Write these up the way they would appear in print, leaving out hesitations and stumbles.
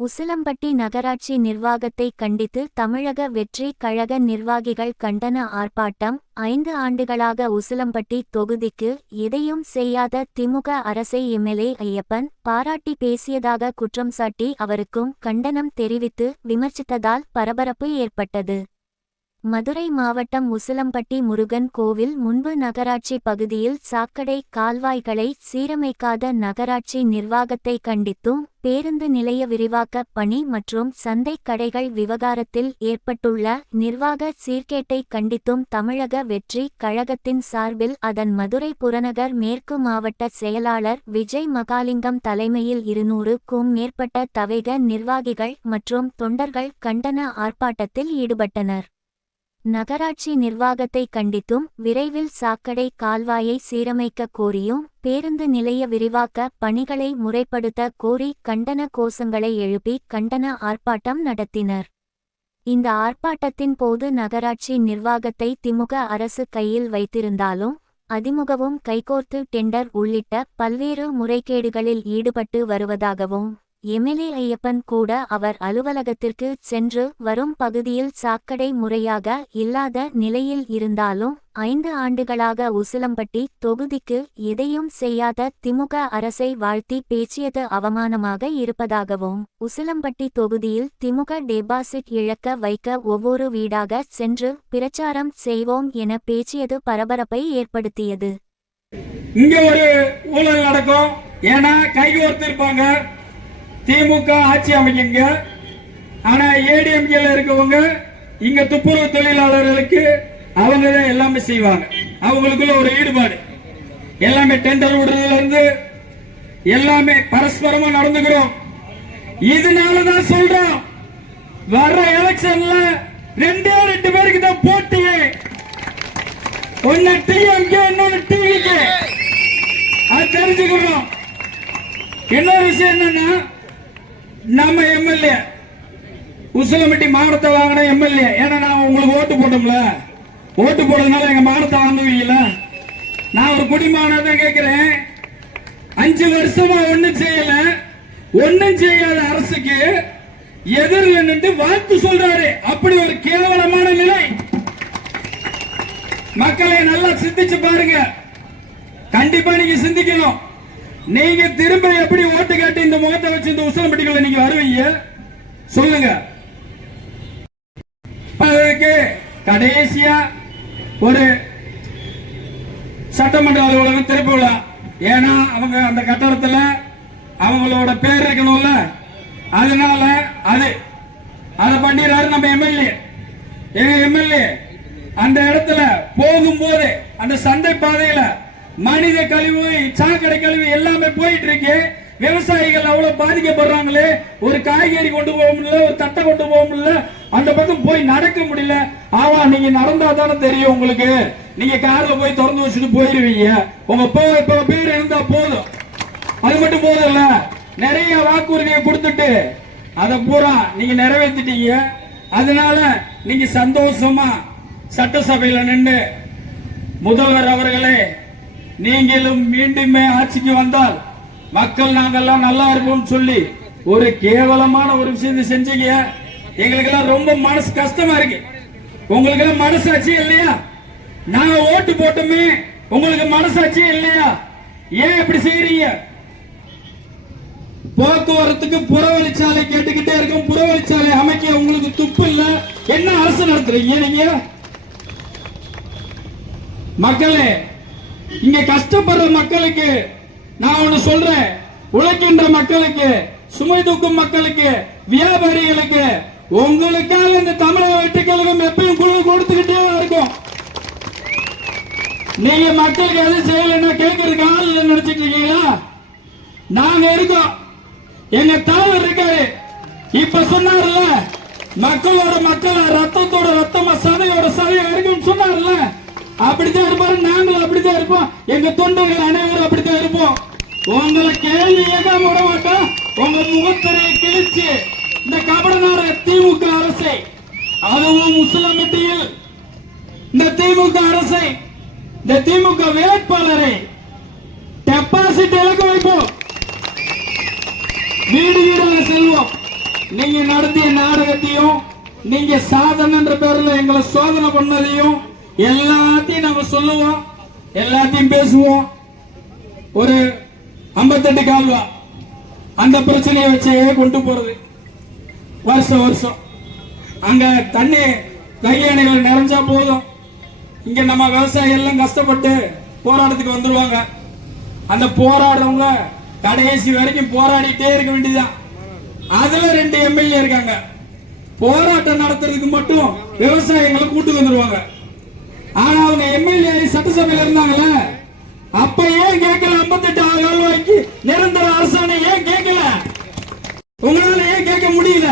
உசிலம்பட்டி நகராட்சி நிர்வாகத்தை கண்டித்து தமிழக வெற்றி கழக நிர்வாகிகள் கண்டன ஆர்ப்பாட்டம். 5 ஆண்டுகளாக உசிலம்பட்டி தொகுதிக்கு எதையும் செய்யாத திமுக அரசை எம்எல்ஏ ஐயப்பன் பாராட்டி பேசியதாக குற்றம் சாட்டி அவருக்கும் கண்டனம் தெரிவித்து விமர்சித்ததால் பரபரப்பு ஏற்பட்டது. மதுரை மாவட்டம் உசிலம்பட்டி முருகன் கோவில் முன்பு நகராட்சி பகுதியில் சாக்கடை கால்வாய்களை சீரமைக்காத நகராட்சி நிர்வாகத்தை கண்டித்தும் பேருந்து நிலைய விரிவாக்க பணி மற்றும் சந்தை கடைகள் விவகாரத்தில் ஏற்பட்டுள்ள நிர்வாக சீர்கேட்டை கண்டித்தும் தமிழக வெற்றி கழகத்தின் சார்பில் அதன் மதுரை புறநகர் மேற்கு மாவட்ட செயலாளர் விஜய் மகாலிங்கம் தலைமையில் 200க்கும் மேற்பட்ட தவேக நிர்வாகிகள் மற்றும் தொண்டர்கள் கண்டன ஆர்ப்பாட்டத்தில் ஈடுபட்டனர். நகராட்சி நிர்வாகத்தை கண்டித்தும் விரைவில் சாக்கடை கால்வாயை சீரமைக்க கோரியும் பேருந்து நிலைய விரிவாக்க பணிகளை முறைப்படுத்த கோரி கண்டன கோஷங்களை எழுப்பி கண்டன ஆர்ப்பாட்டம் நடத்தினர். இந்த ஆர்ப்பாட்டத்தின் போது நகராட்சி நிர்வாகத்தை திமுக அரசு கையில் வைத்திருந்தாலும் அதிமுகவும் கைகோர்த்து டெண்டர் உள்ளிட்ட பல்வேறு முறைகேடுகளில் ஈடுபட்டு வருவதாகவும் எம்எல்ஏ ஐயப்பன் கூட அவர் அலுவலகத்திற்கு சென்று வரும் பகுதியில் சாக்கடை முறையாக இல்லாத நிலையில் இருந்தாலும் 5 ஆண்டுகளாக உசிலம்பட்டி தொகுதிக்கு எதையும் செய்யாத திமுக அரசை வாழ்த்தி பேசியது அவமானமாக இருப்பதாகவும் உசிலம்பட்டி தொகுதியில் திமுக டெபாசிட் இழக்க வைக்க ஒவ்வொரு வீடாக சென்று பிரச்சாரம் செய்வோம் என பேசியது பரபரப்பை ஏற்படுத்தியது. இங்க ஒரு ஊழல் நடக்கும், ஏன்னா கைகோர்த்திருப்பாங்க. திமுக ஆட்சி அமைக்குங்க, ஆனா ஏடிஎம்கேல இருக்கவங்க இங்க துப்புரவு தொழிலாளர்களுக்கு அவங்க தான் எல்லாமே செய்வாங்க. அவங்களுக்குள்ள ஒரு ஈடுபாடு, எல்லாமே டெண்டர் விடுறதுல இருந்து எல்லாமே பரஸ்பரமா நடந்துக்கிறோம். இதனாலதான் சொல்றோம், வர்ற எலெக்ஷன்ல 2 பேருக்கு தான் போட்டியே. ஒன்னு டிஎம்கே, இன்னொன்னு டிவிகே. அது தெரிஞ்சுக்கிறோம். இன்னொரு விஷயம் என்னன்னா, நம்ம எம்எல்ஏ உசிலம்பட்டி மாவட்டத்தை வாங்கின எம்எல்ஏ, ஏன்னா நான் உங்களுக்கு ஓட்டு போட்டோம்ல, ஓட்டு போடுறதுனால எங்க மாவட்டத்தை வாங்குவீங்களா? நான் ஒரு குடிமகனாக கேட்கிறேன். 5 வருஷமா ஒண்ணும் செய்யல, ஒண்ணும் செய்யாத அரசுக்கு எதிரில் நின்று வாழ்த்து சொல்றாரு. அப்படி ஒரு கேவலமான நிலை. மக்களை நல்லா சிந்திச்சு பாருங்க. கண்டிப்பா நீங்க சிந்திக்கணும். நீங்க திரும்ப எப்படி ஓட்டு கேட்டு இந்த முகத்தை வச்சு இந்த உசிலம்பட்டிக்குள்ள நீங்க வருவீங்க சொல்லுங்க. கடைசியா ஒரு சட்டமன்ற அலுவலகம் திருப்பி விழா, ஏன்னா அவங்க அந்த கட்டடத்துல அவங்களோட பேர் இருக்கணும்ல, அதனால அதை பண்ணிடுறாரு நம்ம எம்எல்ஏ. எம்எல்ஏ அந்த இடத்துல போகும்போது அந்த சந்தை பாதையில மனித கழிவு, சாக்கடை கழிவு எல்லாமே போயிட்டு இருக்கு. விவசாயிகள் அவ்வளவு பாதிக்கப்படுறாங்களே. ஒரு காய்கறி கொண்டு போக முடியல, ஒரு தட்டை கொண்டு போக முடியல, அந்த பக்கம் போய் நடக்க முடியல. ஆமா, நீங்க நடந்தா தானே தெரியும் உங்களுக்கு. நீங்க கார்ல போய் திறந்து வச்சுட்டு போயிருவீங்க. உங்க பேர் இருந்தா போதும். அது மட்டும் போதும் இல்ல, நிறைய வாக்குறுதியை கொடுத்துட்டு அதை பூரா நீங்க நிறைவேற்றிட்டீங்க. அதனால நீங்க சந்தோஷமா சட்டசபையில நின்று முதல்வர் அவர்களே, நீங்களும் மீண்டுமே ஆட்சிக்கு வந்தால் மக்கள் நாங்கெல்லாம் நல்லா இருப்போம் சொல்லி ஒரு கேவலமான ஒரு விஷயத்தை செஞ்சீங்க. எங்களுக்கு எல்லாம் ரொம்ப மனசு கஷ்டமா இருக்கு. உங்களுக்கு எல்லாம் மனசாட்சி இல்லையா? நாங்க ஓட்டு போட்டோமே, உங்களுக்கு மனசாட்சி இல்லையா? ஏன் இப்படி செய்யறீங்க? போக்குவரத்துக்கு புறவழிச்சாலை கேட்டுக்கிட்டே இருக்கும். புறவழிச்சாலை அமைக்க உங்களுக்கு துப்பு இல்ல. என்ன அரசு நடத்துறீங்க நீங்க? மக்களே, இங்க கஷ்டப்படுற மக்களுக்கு நான் ஒண்ணு சொல்றேன். உழைக்கின்ற மக்களுக்கு, சுமை தூக்கும் மக்களுக்கு, வியாபாரிகளுக்கு, உங்களுக்காக இந்த தமிழக வெற்றி கழகம் எப்பயும் குழு கொடுத்துக்கிட்டே இருக்கும். நீங்க மக்களுக்கு எது செய்யலன்னா கேட்கறதுக்கு ஆள் இல்லை நினைச்சிட்டு இருக்கீங்களா? நாங்க இருக்கோம். எங்க தலைவர் இருக்காரு. இப்ப சொன்னார்ல, மக்களோட மக்கள் ரத்தத்தோட ரத்தமா சதையோட சதையா இருக்குன்னு சொன்னார்ல, அப்படித்தான் இருப்பாரு. நாங்களும் அப்படித்தான் இருப்போம். எங்க தொண்டர்கள் அனைவரும் அப்படித்தான் இருப்போம். உங்களை கேள்வி ஏகாம விட மாட்டோம். உங்க முகத்திரையை கிழிச்சு இந்த கபடனார திமுக அரசை, அதுவும் உசிலம்பட்டியில் இந்த திமுக அரசை, இந்த திமுக வேட்பாளரை டெபாசிட் இழக்க வைப்போம். வீடு வீடாக செல்வோம். நீங்க நடத்திய நாடகத்தையும் நீங்க சாதனைன்ற பேர்ல எங்களை சோதனை பண்ணதையும் எல்லாத்தையும் நம்ம சொல்லுவோம், எல்லாத்தையும் பேசுவோம். ஒரு 58 கால்வா அந்த பிரச்சனையை வச்சே கொண்டு போறது. வருஷம் வருஷம் அங்க தண்ணி கையணைகள் நிறைஞ்சா போதும், இங்க நம்ம விவசாயிகள் எல்லாம் கஷ்டப்பட்டு போராட்டத்துக்கு வந்துருவாங்க. அந்த போராடுறவங்க கடைசி வரைக்கும் போராடிட்டே இருக்க வேண்டியதுதான். அதுல 2 எம்எல்ஏ இருக்காங்க, போராட்டம் நடத்துறதுக்கு மட்டும் விவசாயிகளை கூட்டு வந்துருவாங்க. ஆனா அவங்க எம்எல்ஏ சட்டசபையில இருந்தாங்கல்ல, அப்ப ஏன் கேட்கல? 58 கால்வாய்க்கு நிரந்தர அரசாணை ஏன் கேட்கல? உங்களால ஏன் கேட்க முடியல?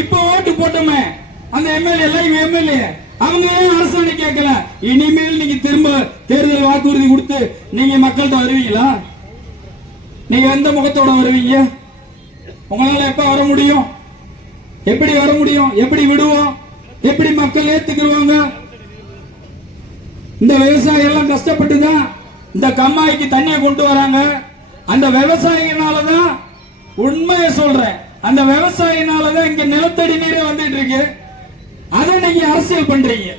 இப்ப ஓட்டு போட்டோமே அந்த எம்எல்ஏ எம்எல்ஏ அவங்க ஏன் அரசாணை கேட்கல? இனிமேல் நீங்க திரும்ப தேர்தல் வாக்குறுதி கொடுத்து நீங்க மக்கள்கிட்ட வருவீங்களா? நீங்க எந்த முகத்தோட வருவீங்க? உங்களால எப்ப வர முடியும்? எப்படி வர முடியும்? எப்படி விடுவோம்? எப்படி மக்கள் ஏத்துக்குவாங்க? இந்த விவசாயி எல்லாம் கஷ்டப்பட்டுதான் இந்த கம்மாய்க்கு தண்ணியை கொண்டு வராங்க. அந்த விவசாயினாலதான், உண்மையை சொல்றேன், அந்த விவசாயினாலதான் இங்க நிலத்தடி நீரே வந்துட்டு இருக்கு. அதை நீங்க அரசியல் பண்றீங்க.